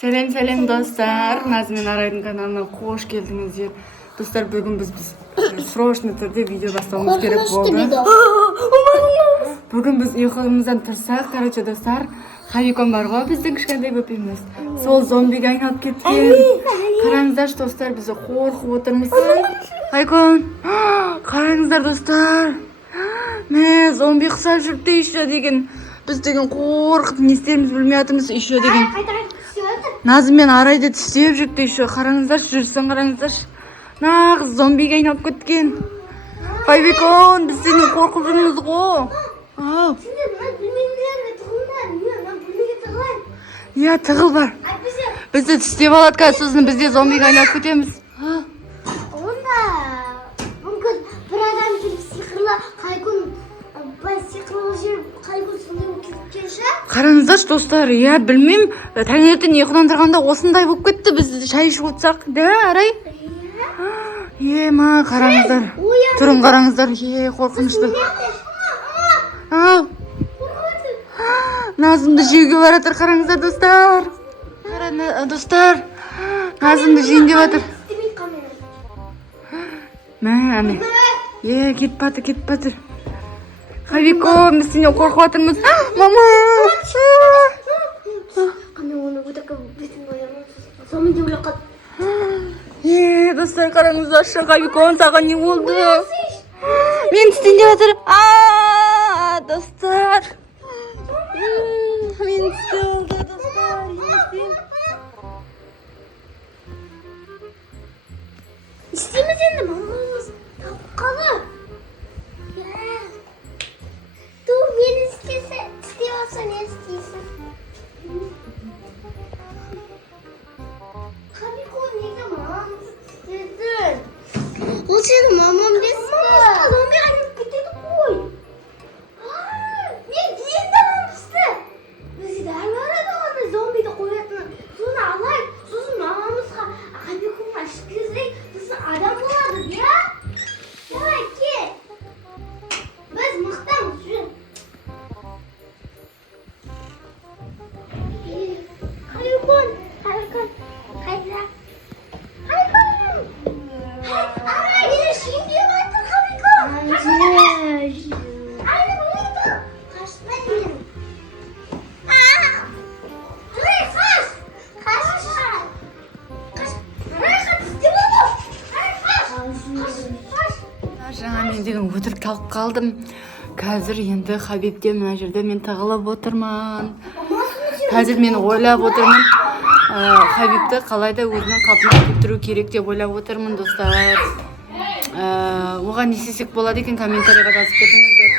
Сәлем достар, Назым мен Арайдың каналына қош келдіңіздер. Достар, бүгін біз срочно түрде видео бастауымыз керек болды. Бүгін біз ұйқымыздан тұрсақ, короче достар, Хавикон бар ғой, біздің кішкентай бөпеміз. Сол зомбиге айналып кеткен. Қараңыздар достар, біз қорқып отырмыз. Хавикон, қараңыздар достар. Мә, зомби құсап жүріпті еще деген. Біз деген қорқып, не істеріміз білмей жатырмыз еще деген. Назым мен Арайды тістеп жүріпті еще. Қараңыздар, жүрсін қараңыздар. Нағыз зомбиге айналып кеткен. Хавикон, біз сенен қорқып жүрміз ғой. Иә, тығыл бар. Бізді тістеп алады қазір, сосын бізде зомбиге айналып кетеміз. Онда мүмкін бір адам келіп сиқырлы қайгун сондай болып кеткен шығар. Қараңыздаршы достар, иә білмеймін, таңертең ұйқыдан тұрғанда осындай болып кетті. Біз шай ішіп отырсақ, да, Арай? Ма, қараңыздар. Тұрын қараңыздар, қорқынышты. Ал. Назымды жеуге баратыр, қараңыздар достар. Достар, Назымды жейін деп жатыр. Мә, кетіп батыр. Хавикон, біз сенен қорқып жатырмыз. Мама! Достар, қараңыздаршы, Хавикон, саған не болды? Мен тістен деп жатыр. Достар. Мен тісте болды, достар. İsteyimiz енді мамамыз тапқалы. Dur, meni istiyorsa ne istiyorsun? Hawikon, nega mamamız istedin? O senin mamam desin. Mamamızda zombi ayılıp gitedi koy. Ne giyin mamamızda? Bizi derlerdi onu zombide koyatını. Sonra alay, sosun mamamızga Hawikonga işkizdik. Sosun adam buladı ya. Demek ki biz mıhtamiz şu. Hawikon, kayra. Hawikon. Ara yine şimdi yaptın Hawikon. Aynı buydu. Kaçma diyelim. Dur, kaç. Жаңа мен деген өтірік талып қалдым. Қазір енді Хабибте мына жерде мен тығылып отырман. Қазір мен ойлап отырмын. Хабибті қалайда өзінің қалпына келтіру керек деп ойлап отырмын, достар. Оған не істесек болады екен, комментарийға жазып кетіңіздер.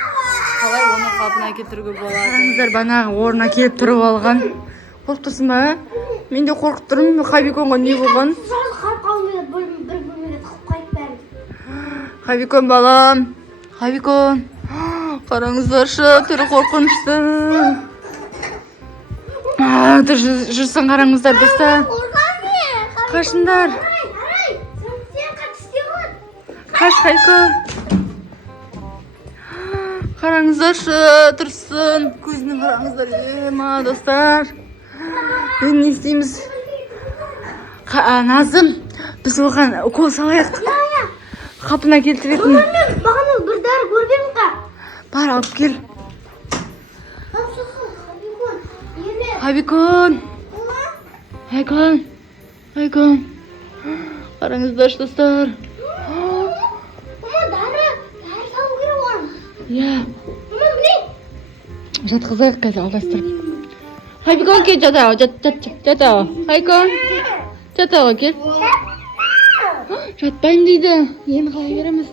Қалай оны қалпына келтіруге болады? Қараңыздар, банағы орнына келіп тұрып алған. Қорқып тұрсың ба? Мен де қорқып тұрмын. Хавиконға не болған? Хавикон балам. Хавикон. Қараңыздаршы, түрі қорқынышты. Жүрсін қараңыздар, достар. Қашындар. Қаш, Хавикон. Қараңыздаршы, тұрсын. Көзіне қараңыздар. Ема, достар. Не істейміз? Назым, біз оған укол салайық. Қапына келтіретін. Маған ол бір дәрі көрбеймін қа. Бар, алып кел. Хавикон. Қараңыздаршы, достар. Мама, дәрі салу керек оған. Иә. Мама, біле. Жатқызайық қазір алдастырып. Хавикон кел, жатауға, жатауға. Хавикон, жатауға кел. Жатпайым дейді. Енді қалай береміз?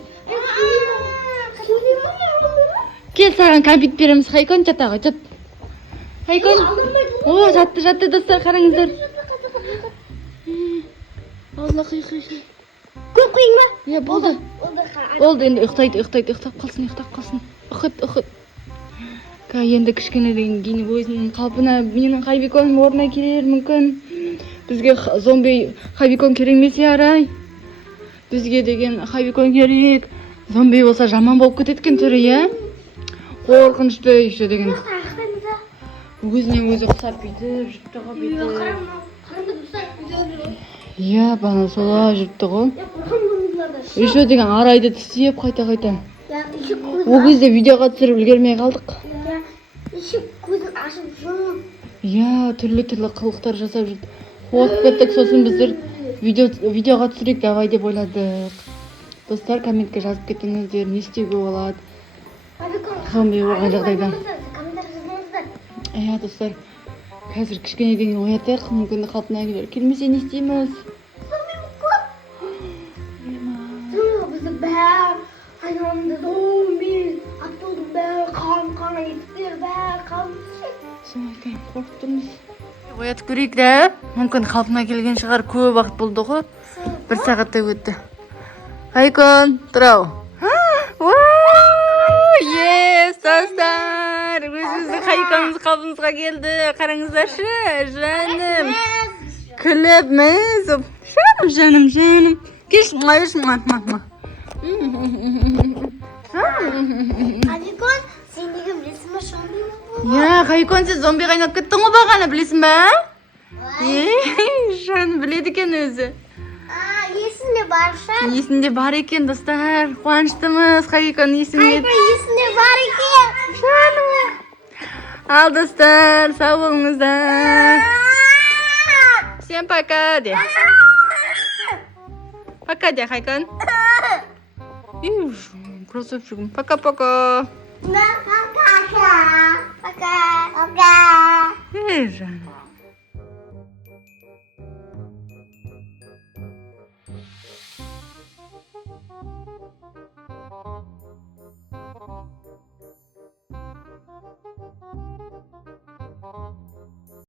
Кел, саған кәмпит береміз. Хавикон, жатауға, жат. Хавикон. Жатты, достар, қараңыздар. Алла, қой. Көп қойың ба? Иә, болды. Болды, енді ұйықтап қалсын. Ұқыт. Енді кішкенеден кейін өзінің қалпына менің Хавиконым орнына келер мүмкін. Бізге зомби Хавикон керек емес, Арай. Бізге деген Хавикон керек. Зомби болса жаман болып кететкен түрі, иә? Қорқынышты еще деген. Өзіне өзі құсап бүйтіп, жұттығы бүйтіп. Иә, бана солай жүріпті ғой. Ya Burhan bunlarda şey. Еще деген арайды тістеп қайта. Ya işi көзін Ол кезде видеоға түсіріп үлгермей қалдық. Ya işi көзін ашып жұмып. Иә, түрлі қылықтар жасап жүрді. Қуып кеттік, сосын біздер видеоға түсірейік давай деп ойладық. Достар, комментке жазып кетіңіздер, не істеуге болады. Қылмай болған жағдайда. Комментарий жазыңыздар. Иә, достар, қазір кішкенеден оятайық, мүмкін қалпына келмесе не істейміз? Бізді бәрі айналамызда зомби, аттаудың бәрі қан етіктер бәрі қалып. Соны айтайын, қорқып тұрмыз. Оятып көрейік да, мүмкін қалпына келген шығар, көп уақыт болды ғой. 1 сағаттай өтті. Айкон, тұрау. Ес, достар! Өзіміздің Айконымыз қалпымызға келді. Қараңыздаршы, жаным. Күліпміз. Жаным. Кеш, Айкон, сен неге білесің бе зомби? Я, Айкон, сен зомбиға айналып кеттің ғой бағана, білесің бе? Жан біледі екен өзі. Есінде бар шар. Есінде бар екен, достар. Қуаныштымыз, Айкон есінде. Есінде бар екен. Жаным. Ал, достар, сау болыңыздар. Всем пока де. Пока де, Айкон. Кроссовчигім. Пока-пока. Пока. Жаным.